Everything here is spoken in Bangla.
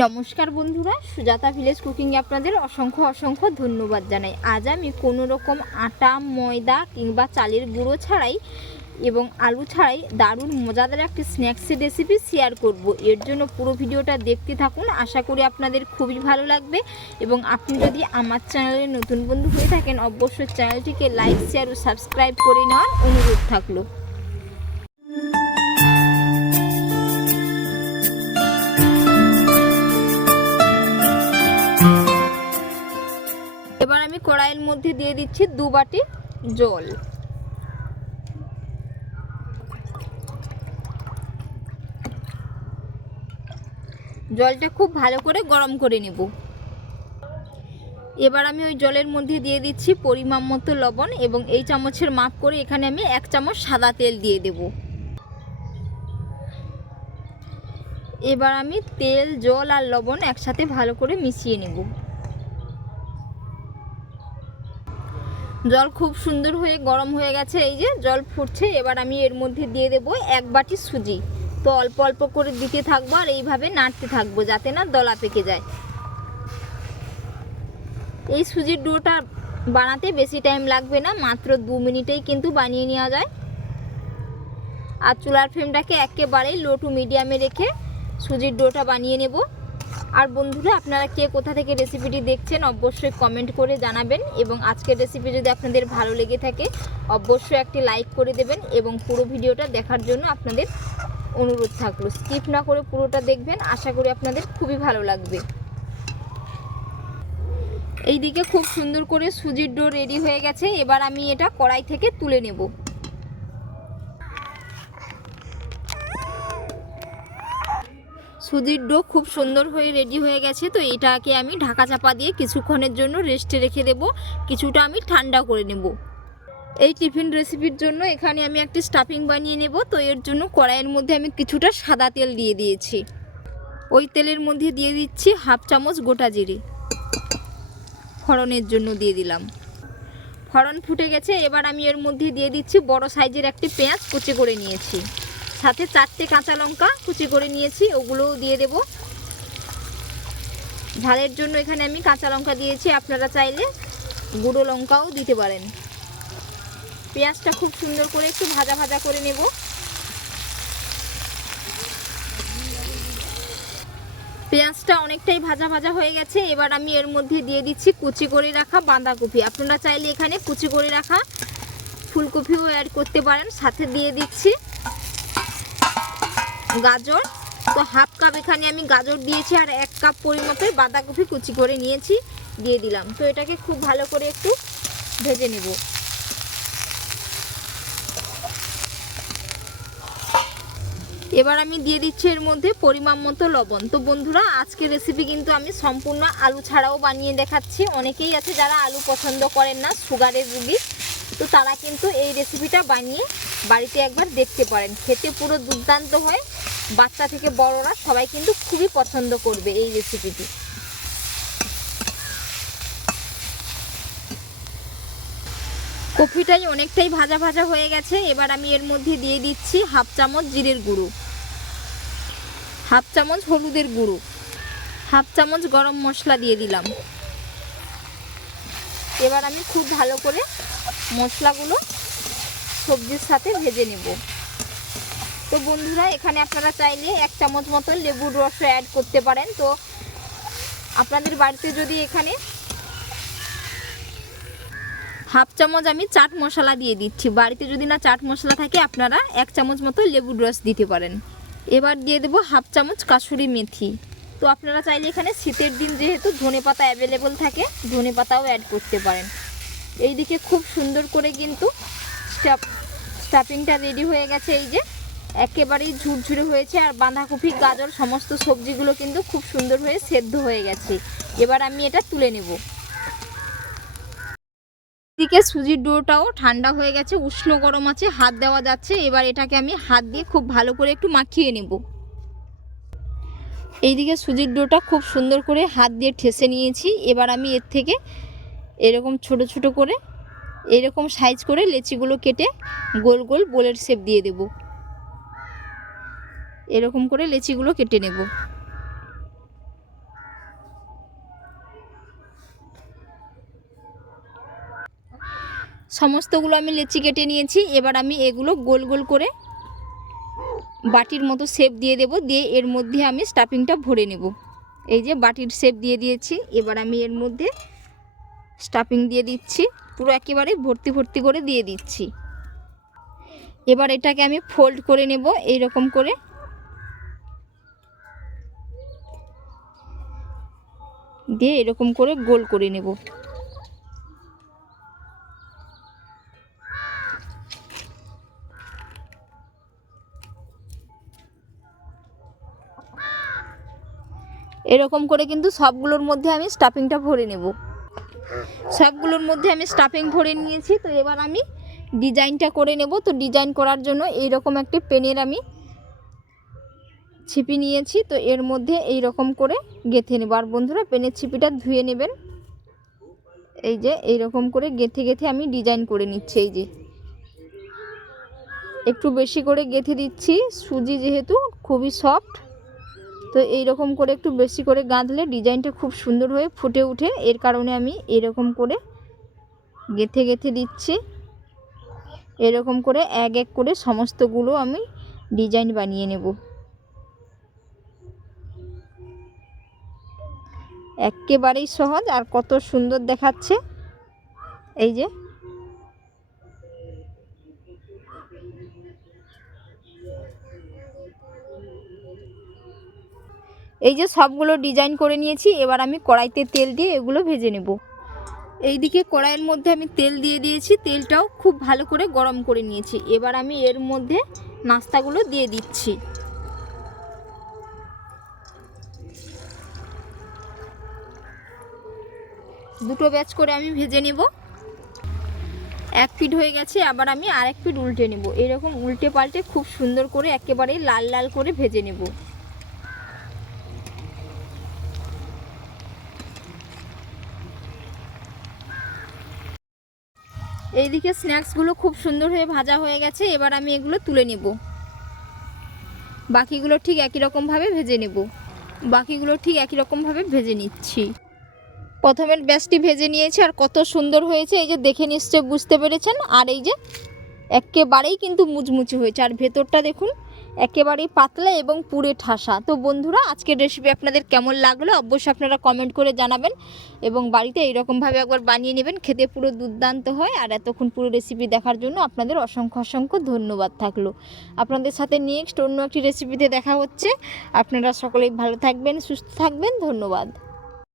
নমস্কার বন্ধুরা, সুজাতা ভিলেজ কুকিংয়ে আপনাদের অসংখ্য অসংখ্য ধন্যবাদ জানাই। আজ আমি কোনো রকম আটা, ময়দা কিংবা চালের গুঁড়ো ছাড়াই এবং আলু ছাড়াই দারুণ মজাদার একটি স্ন্যাক্সের রেসিপি শেয়ার করব। এর জন্য পুরো ভিডিওটা দেখতে থাকুন, আশা করি আপনাদের খুবই ভালো লাগবে এবং আপনি যদি আমার চ্যানেলে নতুন বন্ধু হয়ে থাকেন, অবশ্যই চ্যানেলটিকে লাইক শেয়ার ও সাবস্ক্রাইব করে নেওয়ার অনুরোধ থাকল। কড়াইয়ের মধ্যে দিয়ে দিচ্ছি দু বাটি জল। জলটা খুব ভালো করে গরম করে নেব। এবার আমি ওই জলের মধ্যে দিয়ে দিচ্ছি পরিমাণ মতো লবণ এবং এই চামচের মাপ করে এখানে আমি এক চামচ সাদা তেল দিয়ে দেব। এবার আমি তেল, জল আর লবণ একসাথে ভালো করে মিশিয়ে নেব। জল খুব সুন্দর হয়ে গরম হয়ে গেছে, এই যে জল ফুটছে। এবার আমি এর মধ্যে দিয়ে দেব এক বাটি সুজি। তো অল্প অল্প করে দিতে থাকব আর এইভাবে নাড়তে থাকব যাতে না দলা পেকে যায়। এই সুজির ডোটা বানাতে বেশি টাইম লাগবে না, মাত্র দু মিনিটেই কিন্তু বানিয়ে নেওয়া যায়। আর চুলার ফ্লেমটাকে একেবারেই লো টু মিডিয়ামে রেখে সুজির ডোটা বানিয়ে নেব। আর বন্ধুরা, আপনারা কে কোথা থেকে রেসিপিটি দেখছেন, অবশ্যই কমেন্ট করে জানাবেন এবং আজকের রেসিপি যদি আপনাদের ভালো লেগে থাকে, অবশ্যই একটি লাইক করে দেবেন এবং পুরো ভিডিওটা দেখার জন্য আপনাদের অনুরোধ থাকল। স্কিপ না করে পুরোটা দেখবেন, আশা করি আপনাদের খুবই ভালো লাগবে। এইদিকে খুব সুন্দর করে সুজির ডো রেডি হয়ে গেছে, এবার আমি এটা কড়াই থেকে তুলে নেব। সুজির ডো খুব সুন্দর হয়ে রেডি হয়ে গেছে, তো এটাকে আমি ঢাকা চাপা দিয়ে কিছুক্ষণের জন্য রেস্টে রেখে দেব, কিছুটা আমি ঠান্ডা করে নেব। এই টিফিন রেসিপির জন্য এখানে আমি একটি স্টাফিং বানিয়ে নেব, তো এর জন্য কড়াইয়ের মধ্যে আমি কিছুটা সাদা তেল দিয়ে দিয়েছি। ওই তেলের মধ্যে দিয়ে দিচ্ছি হাফ চামচ গোটা জিরে। ফড়নের জন্য দিয়ে দিলাম। ফড়ন ফুটে গেছে, এবার আমি এর মধ্যে দিয়ে দিচ্ছি বড় সাইজের একটি পেঁয়াজ কুচি করে নিয়েছি। সাথে চারটে কাঁচা লঙ্কা কুচি করে নিয়েছি, ওগুলোও দিয়ে দেব। ঝালের জন্য এখানে আমি কাঁচা লঙ্কা দিয়েছি, আপনারা চাইলে গুঁড়ো লঙ্কাও দিতে পারেন। পেঁয়াজটা খুব সুন্দর করে একটু ভাজা ভাজা করে নেব। পেঁয়াজটা অনেকটাই ভাজা ভাজা হয়ে গেছে, এবার আমি এর মধ্যে দিয়ে দিচ্ছি কুচি করে রাখা বাঁধাকপি। আপনারা চাইলে এখানে কুচি করে রাখা ফুলকপিও অ্যাড করতে পারেন, সাথে দিয়ে দিচ্ছি গাজর। তো হাফ কাপ এখানে আমি গাজর দিয়েছি আর এক কাপ পরিমাপের বাঁধাকপি কুচি করে নিয়েছি, দিয়ে দিলাম। তো এটাকে খুব ভালো করে একটু ভেজে নেব। এবার আমি দিয়ে দিচ্ছি এর মধ্যে পরিমাণ মতো লবণ। তো বন্ধুরা, আজকের রেসিপি কিন্তু আমি সম্পূর্ণ আলু ছাড়াও বানিয়ে দেখাচ্ছি। অনেকেই আছে যারা আলু পছন্দ করেন না সুগারের রুগী। তো তারা কিন্তু এই রেসিপিটা বানিয়ে বাড়িতে একবার দেখতে পারেন। খেতে পুরো দুর্দান্ত হয়। বাচ্চা থেকে বড়রা সবাই কিন্তু খুবই পছন্দ করবে এই রেসিপিটি কফিটাই অনেকটাই ভাজা ভাজা হয়ে গেছে। এবার আমি এর মধ্যে দিয়ে দিচ্ছি হাফ চামচ জিরের গুঁড়ো। হাফ চামচ হলুদের গুঁড়ো। হাফ চামচ গরম মশলা দিয়ে দিলাম। এবার আমি খুব ভালো করে মশলাগুলো সবজির সাথে ভেজে নেব। তো বন্ধুরা, এখানে আপনারা চাইলে এক চামচ মতো লেবুর রস অ্যাড করতে পারেন। তো আপনাদের বাড়িতে যদি এখানে হাফ চামচ আমি চাট মশলা দিয়ে দিচ্ছি। বাড়িতে যদি না চাট মশলা থাকে, আপনারা এক চামচ মতো লেবুর রস দিতে পারেন। এবার দিয়ে দেবো হাফ চামচ কাসুরি মেথি। তো আপনারা চাইলে এখানে শীতের দিন যেহেতু ধনে পাতা অ্যাভেলেবল থাকে ধনে পাতাও অ্যাড করতে পারেন। এইদিকে খুব সুন্দর করে কিন্তু স্টাফ স্টাফিংটা রেডি হয়ে গেছে এই যে। একেবারেই ঝুরঝুরে হয়েছে আর বাঁধাকপি, গাজর, সমস্ত সবজিগুলো কিন্তু খুব সুন্দর হয়ে সেদ্ধ হয়ে গেছে। এবার আমি এটা তুলে নেব। দিকে সুজির ডোটাও ঠান্ডা হয়ে গেছে, উষ্ণ গরম আছে, হাত দেওয়া যাচ্ছে। এবার এটাকে আমি হাত দিয়ে খুব ভালো করে একটু মাখিয়ে নেব। এইদিকে সুজির ডোটা খুব সুন্দর করে হাত দিয়ে ঠেসে নিয়েছি। এবার আমি এর থেকে এরকম ছোট ছোট করে, এরকম সাইজ করে লেচিগুলো কেটে গোল গোল বোলের শেপ দিয়ে দেব। এরকম করে লেচিগুলো কেটে নেব। সমস্তগুলো আমি লেচি কেটে নিয়েছি, এবার আমি এগুলো গোল গোল করে বাটির মতো শেপ দিয়ে দেব, দিয়ে এর মধ্যে আমি স্টাফিংটা ভরে নেব। এই যে বাটির শেপ দিয়ে দিয়েছি, এবার আমি এর মধ্যে স্টাফিং দিয়ে দিচ্ছি। পুরো একেবারে ভর্তি ভর্তি করে দিয়ে দিচ্ছি। এবার এটাকে আমি ফোল্ড করে নেব এই রকম করে। দিয়ে এরকম করে গোল করে নেব। এরকম করে কিন্তু সবগুলোর মধ্যে আমি স্টাফিংটা ভরে নেব। সবগুলোর মধ্যে আমি স্টাফিং ভরে নিয়েছি, তো এবার আমি ডিজাইনটা করে নেব। তো ডিজাইন করার জন্য এইরকম একটি পেনের আমি ছিপি নিয়েছি, তো এর মধ্যে এই রকম করে গেঁথে নেব। আর বন্ধুরা, পেনের ছিপিটা ধুয়ে নেবেন। এই যে এই রকম করে গেঁথে গেঁথে আমি ডিজাইন করে নিচ্ছি, এই যে। একটু বেশি করে গেঁথে দিচ্ছি। সুজি যেহেতু খুবই সফট তো এই রকম করে একটু বেশি করে গাঁথলে ডিজাইনটা খুব সুন্দর হয়ে ফুটে ওঠে এর কারণে আমি এরকম করে গেঁথে গেঁথে দিচ্ছি। এরকম করে এক এক করে সমস্তগুলো আমি ডিজাইন বানিয়ে নেব। একেবারেই সহজ আর কত সুন্দর দেখাচ্ছে। এই যে এই যে সবগুলো ডিজাইন করে নিয়েছি, এবার আমি কড়াইতে তেল দিয়ে এগুলো ভেজে নেব। এইদিকে কড়াইয়ের মধ্যে আমি তেল দিয়ে দিয়েছি, তেলটাও খুব ভালো করে গরম করে নিয়েছি। এবার আমি এর মধ্যে নাস্তাগুলো দিয়ে দিচ্ছি। দুটো ব্যাচ করে আমি ভেজে নেব। এক পিঠ হয়ে গেছে, আবার আমি আরেক পিঠ উল্টে নেব। এরকম উল্টে পাল্টে খুব সুন্দর করে একেবারে লাল লাল করে ভেজে নেব। এইদিকে স্ন্যাক্সগুলো খুব সুন্দর হয়ে ভাজা হয়ে গেছে, এবার আমি এগুলো তুলে নেব। বাকিগুলো ঠিক একই রকমভাবে ভেজে নেব। বাকিগুলো ঠিক একই রকমভাবে ভেজে নিচ্ছি। প্রথমের ব্যাসটি ভেজে নিয়েছি, আর কত সুন্দর হয়েছে, এই যে দেখে নিশ্চয় বুঝতে পেরেছেন। আর এই যে একেবারেই কিন্তু মুচমুচে হয়েছে। আর ভেতরটা দেখুন একেবারেই পাতলা এবং পুরে ঠাসা। তো বন্ধুরা, আজকের রেসিপি আপনাদের কেমন লাগল অবশ্যই আপনারা কমেন্ট করে জানাবেন এবং বাড়িতে এইরকমভাবে একবার বানিয়ে নেবেন। খেতে পুরো দুর্দান্ত হয় আর এতক্ষণ পুরো রেসিপি দেখার জন্য আপনাদের অসংখ্য অসংখ্য ধন্যবাদ থাকল। আপনাদের সাথে নেক্সট অন্য একটি রেসিপিতে দেখা হচ্ছে। আপনারা সকলেই ভালো থাকবেন, সুস্থ থাকবেন। ধন্যবাদ।